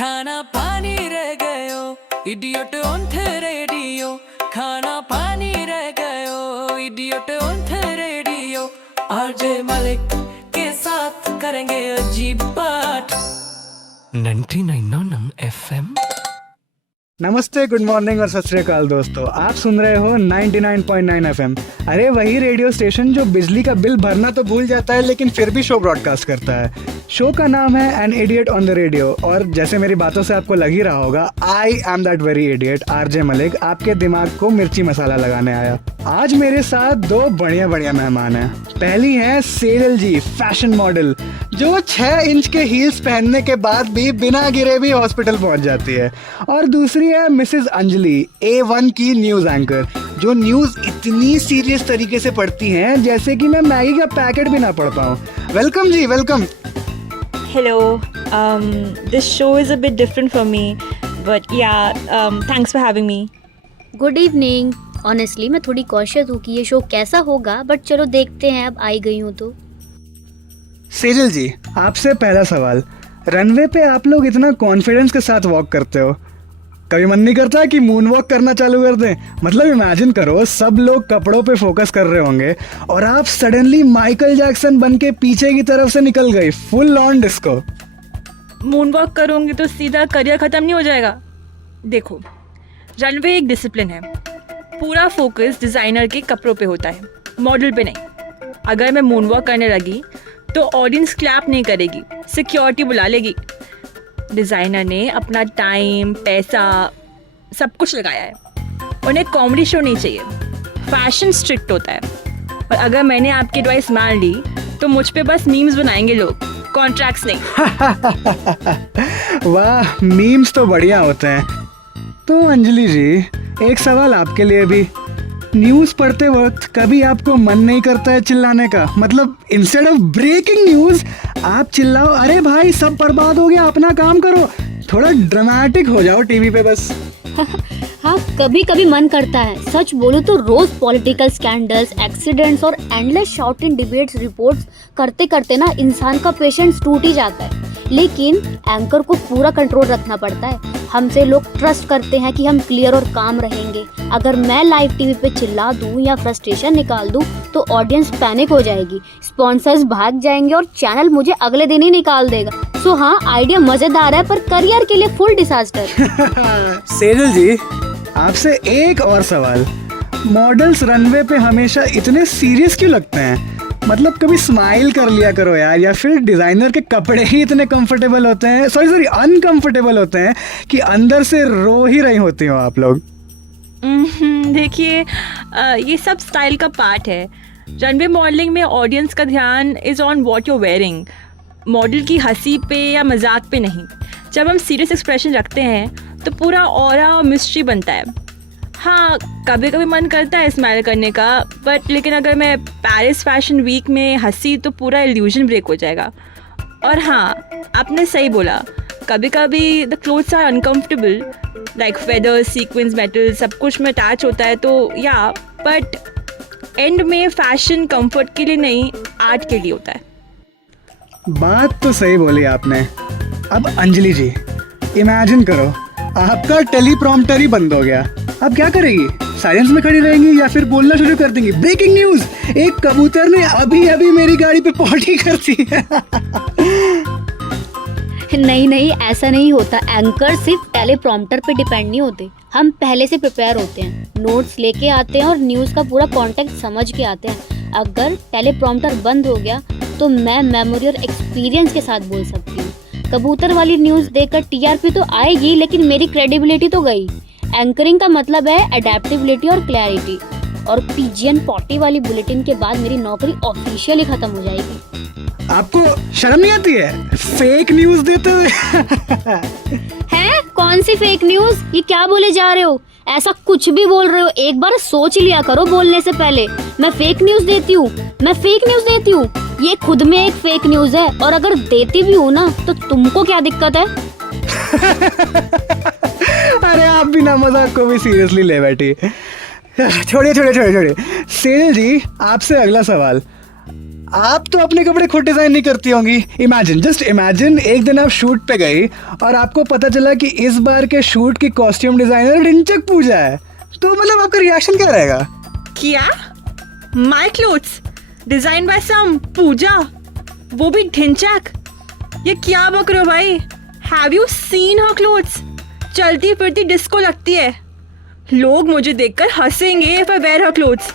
खाना पानी रह गयो इडियट ऑन थे रेडियो खाना पानी रह गयो इडियट ऑन थे रेडियो आरजे मलिक के साथ करेंगे अजीब बात 99 FM। नमस्ते, गुड मॉर्निंग और सत श्री अकाल दोस्तों। आप सुन रहे हो 99.9 FM। अरे वही रेडियो स्टेशन जो बिजली का बिल भरना तो भूल जाता है लेकिन फिर भी शो ब्रॉडकास्ट करता है। शो का नाम है an idiot on the radio और जैसे मेरी बातों से आपको लग ही रहा होगा, I am that very idiot RJ Malik आपके दिमाग को मिर्ची मसाला लगाने आया। आज मेरे साथ दो बढ़िया मेहमान हैं। पहली है सेजल जी, फैशन मॉडल जो 6 इंच के हील्स पहनने के बाद भी बिना गिरे भी हॉस्पिटल पहुंच जाती है। और दूसरी है मिसेस अंजलि, A1 की न्यूज़ एंकर जो न्यूज़ इतनी सीरियस तरीके से पढ़ती हैं जैसे कि मैं मैगी का पैकेट भी ना पढ़ पाऊँ। वेलकम जी, welcome. Hello, this show is a bit different from me, but yeah, thanks for having me. Good evening. Honestly मैं थोड़ी कॉशियस हूँ कि ये शो कैसा होगा, बट चलो देखते हैं। अब आई गई हूँ तो। सेजल जी, आपसे पहला सवाल, रनवे पे आप लोग इतना कॉन्फिडेंस के साथ वॉक करते हो, कभी मन नहीं करता कि मून वॉक करना चालू कर दें? मतलब इमेजिन करो, सब लोग कपड़ों पे फोकस कर रहे होंगे और आप सडनली माइकल जैक्सन बन के पीछे की तरफ से निकल गई, full on disco. Moon walk करूँगी तो सीधा करियर ख़त्म नहीं हो जाएगा? देखो, रनवे एक डिसिप्लिन है, पूरा फोकस डिज़ाइनर के कपड़ों पे होता है, मॉडल पे नहीं। अगर मैं मून वॉक करने लगी तो ऑडियंस क्लैप नहीं करेगी, सिक्योरिटी बुला लेगी। डिज़ाइनर ने अपना टाइम, पैसा सब कुछ लगाया है, उन्हें कॉमेडी शो नहीं चाहिए। फैशन स्ट्रिक्ट होता है और अगर मैंने आपकी एडवाइस मान ली तो मुझ पे बस मीम्स बनाएंगे लोग, कॉन्ट्रैक्ट्स नहीं। वाह, मीम्स तो बढ़िया होते हैं। तो अंजलि जी, एक सवाल आपके लिए भी, न्यूज़ पढ़ते वक्त कभी आपको मन नहीं करता है चिल्लाने का? मतलब इंस्टेड ऑफ ब्रेकिंग न्यूज़ आप चिल्लाओ, अरे भाई सब बर्बाद हो गया, अपना काम करो, थोड़ा ड्रामेटिक हो जाओ टीवी पे बस। हाँ, कभी कभी मन करता है। सच बोलूं तो रोज पॉलिटिकल स्कैंडल्स, एक्सीडेंट्स और एंडलेस शॉर्टिंग डिबेट्स रिपोर्ट्स करते करते ना इंसान का पेशेंस टूट ही जाता है। लेकिन एंकर को पूरा कंट्रोल रखना पड़ता है। हमसे लोग ट्रस्ट करते हैं कि हम क्लियर और काम रहेंगे। अगर मैं लाइव टीवी पे चिल्ला दूं या फ्रस्ट्रेशन निकाल दूं तो ऑडियंस पैनिक हो जाएगी, स्पॉन्सर्स भाग जाएंगे और चैनल मुझे अगले दिन ही निकाल देगा। सो हाँ, आइडिया मजेदार है पर करियर के लिए फुल डिजास्टर। सेजल जी, आपसे एक और सवाल, मॉडल्स रनवे पे हमेशा इतने सीरियस क्यों लगते हैं? मतलब कभी स्माइल कर लिया करो यार, या फिर डिज़ाइनर के कपड़े ही इतने कंफर्टेबल होते हैं, सॉरी अनकंफर्टेबल होते हैं कि अंदर से रो ही रही होती हो आप लोग। देखिए, ये सब स्टाइल का पार्ट है। रनवे मॉडलिंग में ऑडियंस का ध्यान is on what you wearing, model की हंसी पे या मजाक पे नहीं। जब हम सीरियस एक्सप्रेशन रखते हैं तो पूरा ऑरा और मिस्ट्री बनता है। हाँ, कभी कभी मन करता है स्माइल करने का, बट लेकिन अगर मैं पेरिस फैशन वीक में हंसी तो पूरा इल्यूजन ब्रेक हो जाएगा। और हाँ, आपने सही बोला, कभी कभी the clothes are uncomfortable, like feathers, sequence, metal, सब कुछ में अटैच होता है तो या, बट एंड में फैशन कंफर्ट के लिए नहीं, आर्ट के लिए होता है। बात तो सही बोली आपने। अब अंजलि जी, इमेजिन करो आपका टेलीप्रॉम्प्टर ही बंद हो गया, अब क्या करेगी? साइलेंस में खड़ी रहेंगी या फिर बोलना शुरू कर देंगी? ब्रेकिंग न्यूज़, एक कबूतर ने अभी अभी मेरी गाड़ी पे पॉटी कर दी है। नहीं, ऐसा नहीं होता। एंकर सिर्फ टेलीप्रॉम्प्टर पे डिपेंड नहीं होते, हम पहले से प्रिपेयर होते हैं, नोट्स लेके आते हैं और न्यूज़ का पूरा कॉन्टेक्स्ट समझ के आते हैं। अगर टेलीप्रॉम्प्टर बंद हो गया तो मैं मेमोरी और एक्सपीरियंस के साथ बोल सकती हूँ। कबूतर वाली न्यूज़ देखकर टीआरपी तो आएगी लेकिन मेरी क्रेडिबिलिटी तो गई। एंकरिंग का मतलब है एडेप्टेबिलिटी और क्लैरिटी, और पीजीएन 40 वाली बुलेटिन के बाद मेरी नौकरी ऑफिशियली खत्म हो जाएगी। आपको शर्म नहीं आती है फेक न्यूज़ देते हुए? हैं? कौन सी फेक न्यूज़? ये क्या बोले जा रहे हो? ऐसा कुछ भी बोल रहे हो, एक बार सोच लिया करो बोलने से पहले। मैं फेक न्यूज़ देती हूँ? मैं फेक न्यूज़ देती हूँ? ये खुद में एक फेक न्यूज़ है, और अगर देती भी हूँ ना तो तुमको क्या दिक्कत है? अरे आप बिना मजाक को भी सीरियसली ले बैठी। छोड़िए। सेजल जी, आपसे अगला सवाल, आप तो अपने कपड़े खुद डिजाइन नहीं करती होंगी। इमेजिन, जस्ट इमेजिन, एक दिन आप शूट पे गई और आपको पता चला कि इस बार के शूट की कॉस्ट्यूम डिजाइनर ढिंचक पूजा है, तो मतलब आपका रिएक्शन क्या रहेगा? क्या? My clothes design by some Pooja, वो भी ढिंचक? ये क्या बक रहे हो भाई? Have you seen her clothes? चलती फिरती डिस्को लगती है। लोग मुझे देखकर हंसेंगे if I wear her clothes.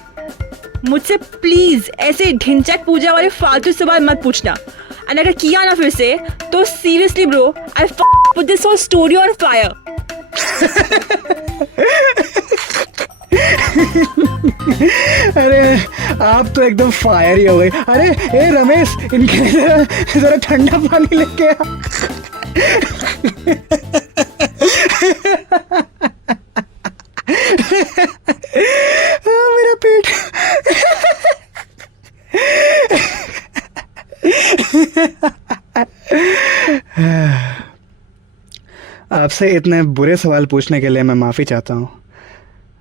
मुझसे प्लीज ऐसे ढिंचक पूजा वाले फालतू सवाल मत पूछना, और अगर किया ना फिर से तो seriously bro, I put this whole story on fire. अरे आप तो एकदम फायर ही हो गई। अरे ए रमेश, इनके लिए जरा ठंडा पानी लेके आ। मेरा पेट। आपसे इतने बुरे सवाल पूछने के लिए मैं माफ़ी चाहता हूँ,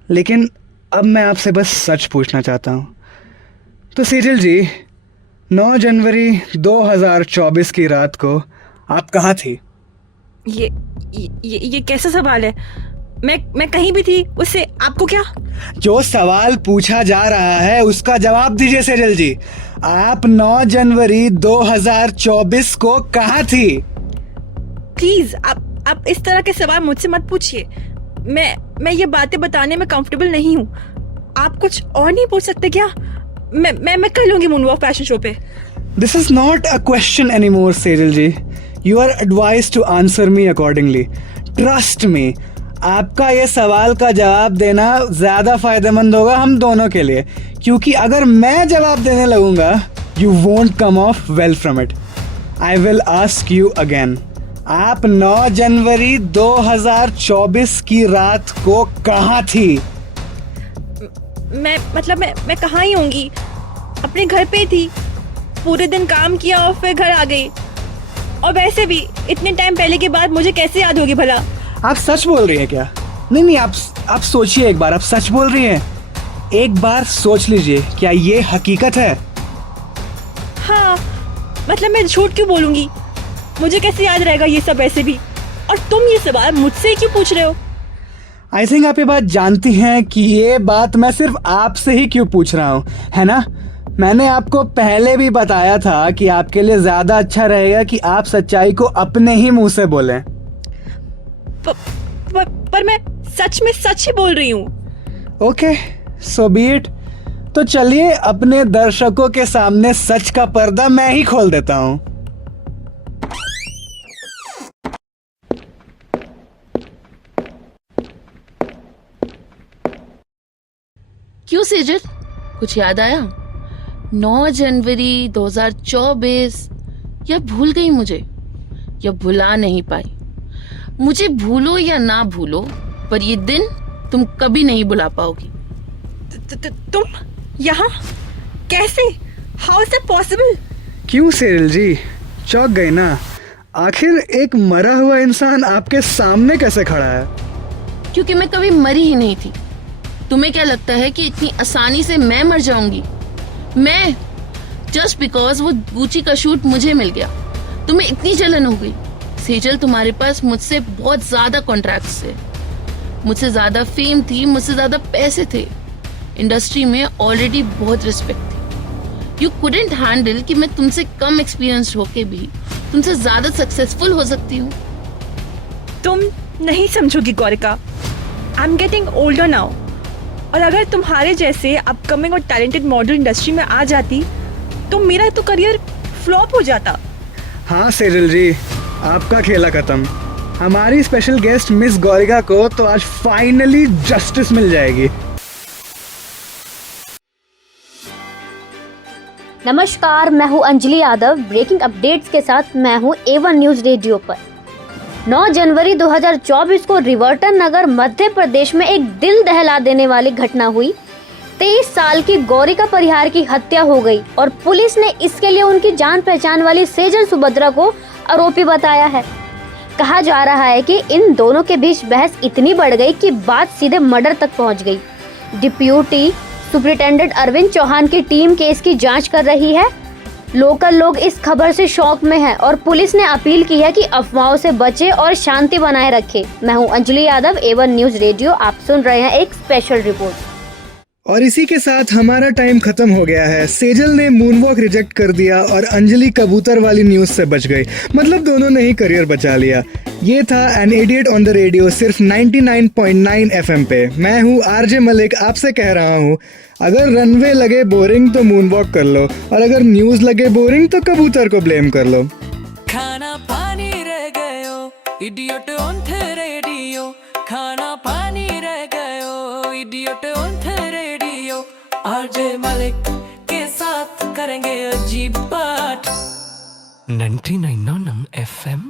लेकिन अब मैं आपसे बस सच पूछना चाहता हूँ। तो सेजल जी, 9 जनवरी 2024 की रात को आप कहाँ थी? ये कैसा सवाल है? मैं कहीं भी थी, उससे आपको क्या? जो सवाल पूछा जा रहा है उसका जवाब दीजिए सेजल जी। आप 9 जनवरी 2024 को कहाँ थी? प्लीज आप इस तरह के सवाल मुझसे मत पूछिए। मैं ये बातें बताने में कंफर्टेबल नहीं हूँ। आप कुछ और नहीं पूछ सकते क्या? मैं कर लूंगी मूनवॉक फैशन शो पे। This is not a question anymore, Sejal ji. You are advised to answer me accordingly. Trust me, आपका ये सवाल का जवाब देना ज्यादा फायदेमंद होगा हम दोनों के लिए, क्योंकि अगर मैं जवाब देने लगूंगा you won't come off well from it. I will ask you again. आप 9 जनवरी 2024 की रात को कहाँ थी? मैं कहाँ ही होंगी? अपने घर पे थी। पूरे दिन काम किया और फिर घर आ गई। और वैसे भी इतने टाइम पहले की बात मुझे कैसे याद होगी भला? आप सच बोल रही हैं क्या? नहीं, आप सोचिए एक बार, आप सच बोल रही हैं? एक बार सोच लीजिए, क्या ये हकीकत है? हाँ, मतलब मैं झूठ क्यों बोलूंगी? मुझे कैसे याद रहेगा ये सब वैसे भी? और तुम ये सवाल मुझसे क्यों पूछ रहे हो? आई थिंक आप ये बात जानती हैं कि ये बात मैं सिर्फ आपसे ही क्यों पूछ रहा हूँ, है ना? मैंने आपको पहले भी बताया था कि आपके लिए ज्यादा अच्छा रहेगा कि आप सच्चाई को अपने ही मुंह से बोलें। पर मैं सच में सच ही बोल रही हूँ। Okay, so B it. तो चलिए अपने दर्शकों के सामने सच का पर्दा मैं ही खोल देता हूँ। क्यों सेजल, कुछ याद आया? 9 जनवरी 2024, या भूल गई मुझे, या भुला नहीं पाई? मुझे भूलो या ना भूलो, पर ये दिन तुम कभी नहीं भुला पाओगी। तुम यहाँ कैसे? How is it possible? क्यों सेजल जी, चौंक गई ना? आखिर एक मरा हुआ इंसान आपके सामने कैसे खड़ा है? क्योंकि मैं कभी मरी ही नहीं थी। तुम्हें क्या लगता है कि इतनी आसानी से मैं मर जाऊंगी? मैं जस्ट बिकॉज वो गुची का शूट मुझे मिल गया, तुम्हें इतनी जलन हो गई? सेजल, तुम्हारे पास मुझसे बहुत ज्यादा कॉन्ट्रैक्ट्स थे, मुझसे ज्यादा फेम थी, मुझसे ज्यादा पैसे थे, इंडस्ट्री में ऑलरेडी बहुत रिस्पेक्ट थी। यू कुडंट हैंडल कि मैं तुमसे कम एक्सपीरियंस होके भी तुमसे ज्यादा सक्सेसफुल हो सकती हूँ। तुम नहीं समझोगी Gaurika, I am getting older now. और अगर तुम्हारे जैसे अपकमिंग और टैलेंटेड मॉडल इंडस्ट्री में आ जाती तो मेरा तो करियर फ्लॉप हो जाता। हाँ सेजल जी, आपका खेला खत्म। हमारी स्पेशल गेस्ट मिस गौरिका को तो आज फाइनली जस्टिस मिल जाएगी। नमस्कार, मैं हूं अंजलि यादव। ब्रेकिंग अपडेट्स के साथ मैं हूं A1 न्यूज रेडियो पर। 9 जनवरी 2024 को रिवर्टन नगर मध्य प्रदेश में एक दिल दहला देने वाली घटना हुई। 23 साल की गौरिका परिहार की हत्या हो गई और पुलिस ने इसके लिए उनकी जान पहचान वाली सेजल सुभद्रा को आरोपी बताया है। कहा जा रहा है कि इन दोनों के बीच बहस इतनी बढ़ गई कि बात सीधे मर्डर तक पहुंच गई। डिप्यूटी सुपरिटेंडेंट अरविंद चौहान की टीम केस की जांच कर रही है। लोकल लोग इस खबर से शॉक में हैं और पुलिस ने अपील की है कि अफवाहों से बचे और शांति बनाए रखे। मैं हूं Anjali Yadav, A1 news radio. आप सुन रहे हैं एक स्पेशल रिपोर्ट। और इसी के साथ हमारा टाइम खत्म हो गया है। सेजल ने मूनवॉक रिजेक्ट कर दिया और अंजलि कबूतर वाली न्यूज से बच गई। मतलब दोनों ने ही करियर बचा लिया। ये था an idiot on the radio, सिर्फ 99.9 FM पे। मैं हूँ RJ मलिक, आपसे कह रहा हूँ अगर रनवे लगे बोरिंग तो मूनवॉक कर लो, और अगर न्यूज लगे बोरिंग तो कबूतर को ब्लेम कर लो। खाना पानी रह गयो इडियट ऑन थे रेडियो, खाना पानी रह गयो इडियट ऑन थे रेडियो। RJ मलिक के साथ करेंगे अजीब बात। 99 FM